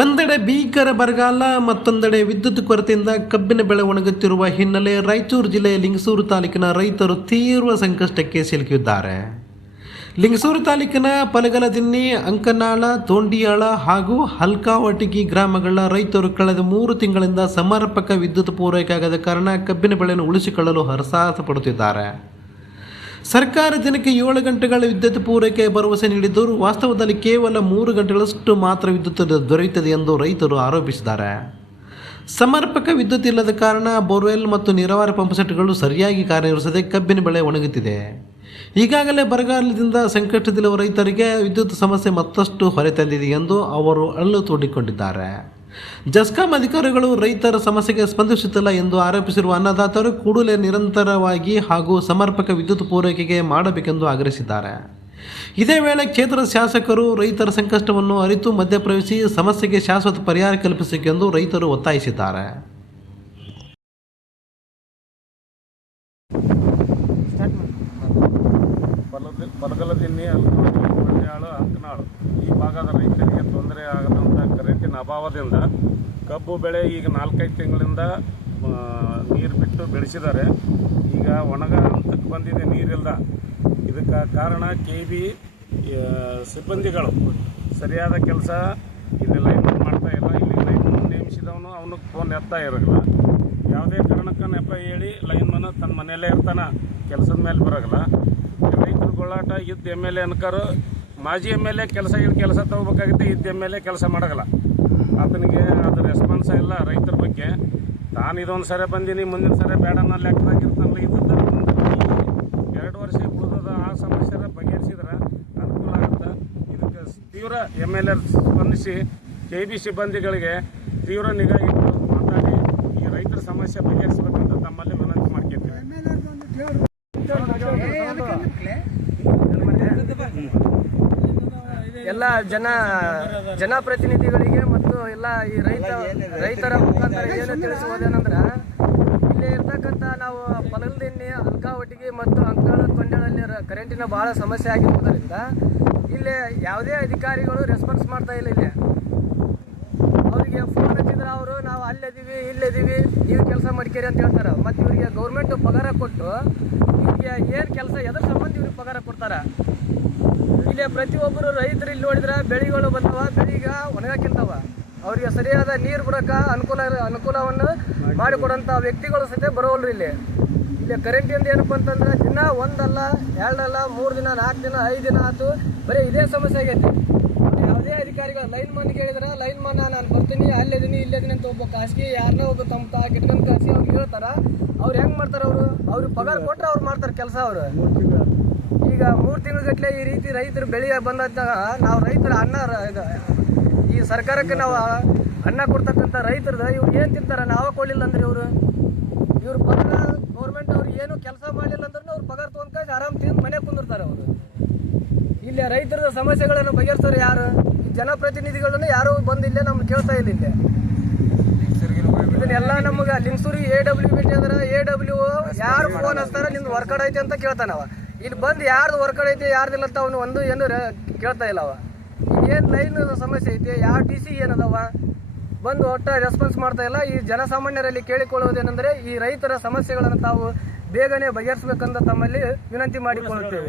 ಒಂದೆಡೆ ಭೀಕರ ಬರಗಾಲ, ಮತ್ತೊಂದೆಡೆ ವಿದ್ಯುತ್ ಕೊರತೆಯಿಂದ ಕಬ್ಬಿನ ಬೆಳೆ ಒಣಗುತ್ತಿರುವ ಹಿನ್ನೆಲೆ ರಾಯಚೂರು ಜಿಲ್ಲೆಯ ಲಿಂಗಸೂರು ತಾಲೂಕಿನ ರೈತರು ತೀವ್ರ ಸಂಕಷ್ಟಕ್ಕೆ ಸಿಲುಕಿದ್ದಾರೆ. ಲಿಂಗಸೂರು ತಾಲೂಕಿನ ಪಲಗಲದಿನ್ನಿ, ಅಂಕನಾಳ, ತೋಂಡಿಯಾಳ ಹಾಗೂ ಹಲ್ಕಾವಟಗಿ ಗ್ರಾಮಗಳ ರೈತರು ಕಳೆದ 3 ತಿಂಗಳಿಂದ ಸಮರ್ಪಕ ವಿದ್ಯುತ್ ಪೂರೈಕೆ ಆಗದ ಕಾರಣ ಕಬ್ಬಿನ ಬೆಳೆಯನ್ನು ಉಳಿಸಿಕೊಳ್ಳಲು ಹರಸಾಹಸ ಪಡುತ್ತಿದ್ದಾರೆ. ಸರ್ಕಾರ ದಿನಕ್ಕೆ 7 ಗಂಟೆಗಳ ವಿದ್ಯುತ್ ಪೂರೈಕೆ ಭರವಸೆ ನೀಡಿದ್ದರೂ ವಾಸ್ತವದಲ್ಲಿ ಕೇವಲ 3 ಗಂಟೆಗಳಷ್ಟು ಮಾತ್ರ ವಿದ್ಯುತ್ ದೊರೆಯುತ್ತದೆ ಎಂದು ರೈತರು ಆರೋಪಿಸಿದ್ದಾರೆ. ಸಮರ್ಪಕ ವಿದ್ಯುತ್ ಇಲ್ಲದ ಕಾರಣ ಬೋರ್ವೆಲ್ ಮತ್ತು ನೀರಾವರಿ ಪಂಪ್ಸೆಟ್ಗಳು ಸರಿಯಾಗಿ ಕಾರ್ಯನಿರ್ವಹಿಸದೆ ಕಬ್ಬಿನ ಬೆಳೆ ಒಣಗುತ್ತಿದೆ. ಈಗಾಗಲೇ ಬರಗಾಲದಿಂದ ಸಂಕಷ್ಟದಲ್ಲಿರುವ ರೈತರಿಗೆ ವಿದ್ಯುತ್ ಸಮಸ್ಯೆ ಮತ್ತಷ್ಟು ಹೊರೆ ತಂದಿದೆ ಎಂದು ಅವರು ಅಳ್ಳು ತೋಡಿಕೊಂಡಿದ್ದಾರೆ. ಜಸ್ಕಾಂ ಅಧಿಕಾರಿಗಳು ರೈತರ ಸಮಸ್ಯೆಗೆ ಸ್ಪಂದಿಸುತ್ತಿಲ್ಲ ಎಂದು ಆರೋಪಿಸಿರುವ ಅನ್ನದಾತರು ಕೂಡಲೇ ನಿರಂತರವಾಗಿ ಹಾಗೂ ಸಮರ್ಪಕ ವಿದ್ಯುತ್ ಪೂರೈಕೆಗೆ ಮಾಡಬೇಕೆಂದು ಆಗ್ರಹಿಸಿದ್ದಾರೆ. ಇದೇ ವೇಳೆ ಕ್ಷೇತ್ರದ ಶಾಸಕರು ರೈತರ ಸಂಕಷ್ಟವನ್ನು ಅರಿತು ಮಧ್ಯಪ್ರವೇಶಿಸಿ ಸಮಸ್ಯೆಗೆ ಶಾಶ್ವತ ಪರಿಹಾರ ಕಲ್ಪಿಸಬೇಕೆಂದು ರೈತರು ಒತ್ತಾಯಿಸಿದ್ದಾರೆ. ಪಲಗಲದಿನ್ನಿ, ಹಲ್ಕಾವಟಗಿ, ಅಂಕನಾಳು ಈ ಭಾಗದ ರೈತರಿಗೆ ತೊಂದರೆ ಆಗದಂಥ ಕರೆಂಟಿನ ಅಭಾವದಿಂದ ಕಬ್ಬು ಬೆಳೆ ಈಗ 4-5 ತಿಂಗಳಿಂದ ನೀರು ಬಿಟ್ಟು ಬೆಳೆಸಿದ್ದಾರೆ. ಈಗ ಒಣಗ ಹಂತಕ್ಕೆ ಬಂದಿದೆ ನೀರಿಲ್ಲ. ಇದಕ್ಕೆ ಕಾರಣ KB ಸಿಬ್ಬಂದಿಗಳು ಸರಿಯಾದ ಕೆಲಸ ಇಲ್ಲಿ ಲೈನ್ ಮಾಡ್ತಾ ಇಲ್ಲ. ಇಲ್ಲಿ ಲೈನ್ ನೇಮಿಸಿದವನು ಅವನಿಗೆ ಫೋನ್ ಎತ್ತಾ ಇರೋಲ್ಲ. ಯಾವುದೇ ಕಾರಣಕ್ಕೆ ನೆಪ ಹೇಳಿ ಲೈನ್ಮನ್ ತನ್ನ ಮನೆಯಲ್ಲೇ ಇರ್ತಾನೆ, ಕೆಲಸದ ಮೇಲೆ ಬರೋಲ್ಲ. ರೈತರು ಗೋಳಾಟ ಇದ್ದ MLA ಅನ್ಕರು ಮಾಜಿ MLA ಕೆಲಸ ತಗೋಬೇಕಾಗುತ್ತೆ, ಇದ್ದ MLA ಕೆಲಸ ಮಾಡೋಲ್ಲ. ಆತನಿಗೆ ಅದು ರೆಸ್ಪಾನ್ಸ್ ಇಲ್ಲ ರೈತರ ಬಗ್ಗೆ. ತಾನು ಇದೊಂದು ಸರಿ ಬಂದೀನಿ, ಮುಂದಿನ ಸರಿ ಬೇಡ ಅನ್ನೋ ಲೆಕ್ಕದಾಗಿರ್ತಾನಲ್ಲ. ಇದ್ದ 2 ವರ್ಷ ಉಳಿದ ಆ ಸಮಸ್ಯೆ ಬಗೆಹರಿಸಿದ್ರೆ ಅನುಕೂಲ ಆಗುತ್ತೆ. ಇದಕ್ಕೆ ತೀವ್ರ MLA ಸ್ಪಂದಿಸಿ KB ಸಿಬ್ಬಂದಿಗಳಿಗೆ ತೀವ್ರ ನಿಗಾ ಇಟ್ಟು ಮಾತಾಡಿ ಈ ರೈತರ ಸಮಸ್ಯೆ ಬಗೆಹರಿಸಬೇಕಂತ ತಮ್ಮಲ್ಲಿ ವಿನಂತಿ ಮಾಡ್ಕೊತೀವಿ. ಎಲ್ಲ ಜನಪ್ರತಿನಿಧಿಗಳಿಗೆ ಮತ್ತು ಎಲ್ಲ ಈ ರೈತರ ಮುಖಾಂತರ ಏನು ತಿಳಿಸುವುದೇನೆಂದ್ರೆ, ಇಲ್ಲಿ ಇರ್ತಕ್ಕಂಥ ನಾವು ಪಲಗಲದಿನ್ನಿ, ಹಲ್ಕಾವಟಗಿ ಮತ್ತು ಅಂಕನಾಳ, ತೊಂಡ್ಯಾಳಲ್ಲಿ ಕರೆಂಟಿನ ಭಾಳ ಸಮಸ್ಯೆ ಆಗಿರುವುದರಿಂದ ಇಲ್ಲಿ ಯಾವುದೇ ಅಧಿಕಾರಿಗಳು ರೆಸ್ಪಾನ್ಸ್ ಮಾಡ್ತಾ ಇಲ್ಲ. ಇಲ್ಲಿ ಅವರಿಗೆ ಫೋನ್ ಹಚ್ಚಿದ್ರೆ ಅವರು ನಾವು ಅಲ್ಲಿದ್ದೀವಿ ಇಲ್ಲಿದ್ದೀವಿ ನೀವು ಕೆಲಸ ಮಾಡ್ಕೇರಿ ಅಂತ ಹೇಳ್ತಾರೆ. ಮತ್ತು ಇವರಿಗೆ ಗೌರ್ಮೆಂಟ್ ಪಗಾರ ಕೊಟ್ಟು ಇವರಿಗೆ ಏನು ಕೆಲಸ ಎದ್ರ ಸಂಬಂಧ ಇವ್ರಿಗೆ ಪಗಾರ ಕೊಡ್ತಾರೆ. ಇಲ್ಲಿ ಪ್ರತಿಯೊಬ್ಬರು ರೈತರು ಇಲ್ಲಿ ನೋಡಿದ್ರೆ ಬೆಳೆಗಳು ಬಂದವ, ಬೆಳಿಗ ಒಣಗಾಕಿಂತವ. ಅವರಿಗೆ ಸರಿಯಾದ ನೀರು ಬಿಡೋಕೆ ಅನುಕೂಲವನ್ನು ಮಾಡಿಕೊಡೋಂಥ ವ್ಯಕ್ತಿಗಳು ಸಹಿತ ಬರೋವಲ್ರಿ. ಇಲ್ಲಿ ಕರೆಂಟಿಂದ ಏನಪ್ಪ ಅಂತಂದ್ರೆ ದಿನ 1 ಅಲ್ಲ 2 ಅಲ್ಲ 3 ದಿನ 4 ದಿನ 5 ದಿನ ಆಯ್ತು, ಬರೀ ಇದೇ ಸಮಸ್ಯೆ ಆಗೈತಿ. ಯಾವುದೇ ಅಧಿಕಾರಿಗಳು ಲೈನ್ ಮನ್ ಕೇಳಿದ್ರೆ ಲೈನ್ ಮನ್ ನಾನು ಬರ್ತೀನಿ ಅಲ್ಲಿದ್ದೀನಿ ಇಲ್ಲಿದ್ದೀನಿ ಅಂತ ಒಬ್ಬ ಖಾಸಗಿ ಯಾರನ್ನೋ ಒಬ್ಬ ತಮ್ಮ ಗಿಟ್ಕೊಂಡು ಕಳಿಸಿ ಅವ್ರಿಗೆ ಹೇಳ್ತಾರೆ. ಅವ್ರು ಹೆಂಗೆ ಮಾಡ್ತಾರೆ? ಅವ್ರಿಗೆ ಪಗಾರ ಕೊಟ್ಟರೆ ಅವ್ರು ಮಾಡ್ತಾರೆ ಕೆಲಸ. ಅವರು ಈಗ 3 ತಿಂಗಳಗಟ್ಟಲೆ ಈ ರೀತಿ ರೈತರು ಬೆಳೆಯ ಬಂದಾಗ ನಾವು ರೈತರ ಈ ಸರ್ಕಾರಕ್ಕೆ ನಾವು ಅನ್ನ ಕೊಡ್ತಕ್ಕಂಥ ರೈತರದ್ದು ಇವ್ರು ಏನು ತಿಂತಾರೆ? ನಾವು ಕೊಡಲಿಲ್ಲ ಅಂದ್ರೆ ಇವ್ರು ಪಗಾರ ಗೌರ್ಮೆಂಟ್ ಅವ್ರು ಏನು ಕೆಲಸ ಮಾಡಲಿಲ್ಲ ಅಂದ್ರೆ ಅವ್ರು ಪಗಾರ ತೊಗೊಂಡ್ಕೊಂಡು ಆರಾಮ್ ತಿಂದು ಮನೆ ಕುಂದಿರ್ತಾರೆ. ಅವರು ಇಲ್ಲಿ ರೈತರ ಸಮಸ್ಯೆಗಳನ್ನು ಬಗೆಹರಿಸೋರು ಯಾರು? ಜನಪ್ರತಿನಿಧಿಗಳನ್ನು ಯಾರು ಬಂದಿಲ್ಲ, ನಮ್ಗೆ ಕೇಳ್ತಾ ಇಲ್ಲ. ಇಲ್ಲಿ ಇದನ್ನೆಲ್ಲ ನಮ್ಗೆ ಲಿಂಗಸೂರಿ AW ಭೇಟಿ ಅಂದ್ರೆ AW ಯಾರು ಫೋನ್ ಹಚ್ತಾರೆ ನಿಮ್ದು ವರ್ಕಡ್ ಐತೆ ಅಂತ ಕೇಳ್ತಾನವ. ಇಲ್ಲಿ ಬಂದು ಯಾರ್ದು ವರ್ಕಡ್ ಐತೆ ಯಾರ್ದಿಲ್ಲ ಅಂತ ಅವನು ಒಂದು ಏನು ಕೇಳ್ತಾ ಇಲ್ಲ. ಏನು ಲೈನ್ ಸಮಸ್ಯೆ ಐತೆ, ಯಾವ TC ಏನದವ ಬಂದು ಒಟ್ಟ ರೆಸ್ಪಾನ್ಸ್ ಮಾಡ್ತಾ ಇಲ್ಲ. ಈ ಜನಸಾಮಾನ್ಯರಲ್ಲಿ ಕೇಳಿಕೊಳ್ಳುವುದೇನೆಂದರೆ ಈ ರೈತರ ಸಮಸ್ಯೆಗಳನ್ನು ತಾವು ಬೇಗನೆ ಬಗೆಹರಿಸಬೇಕಂತ ತಮ್ಮಲ್ಲಿ ವಿನಂತಿ ಮಾಡಿಕೊಳ್ಳುತ್ತೇವೆ.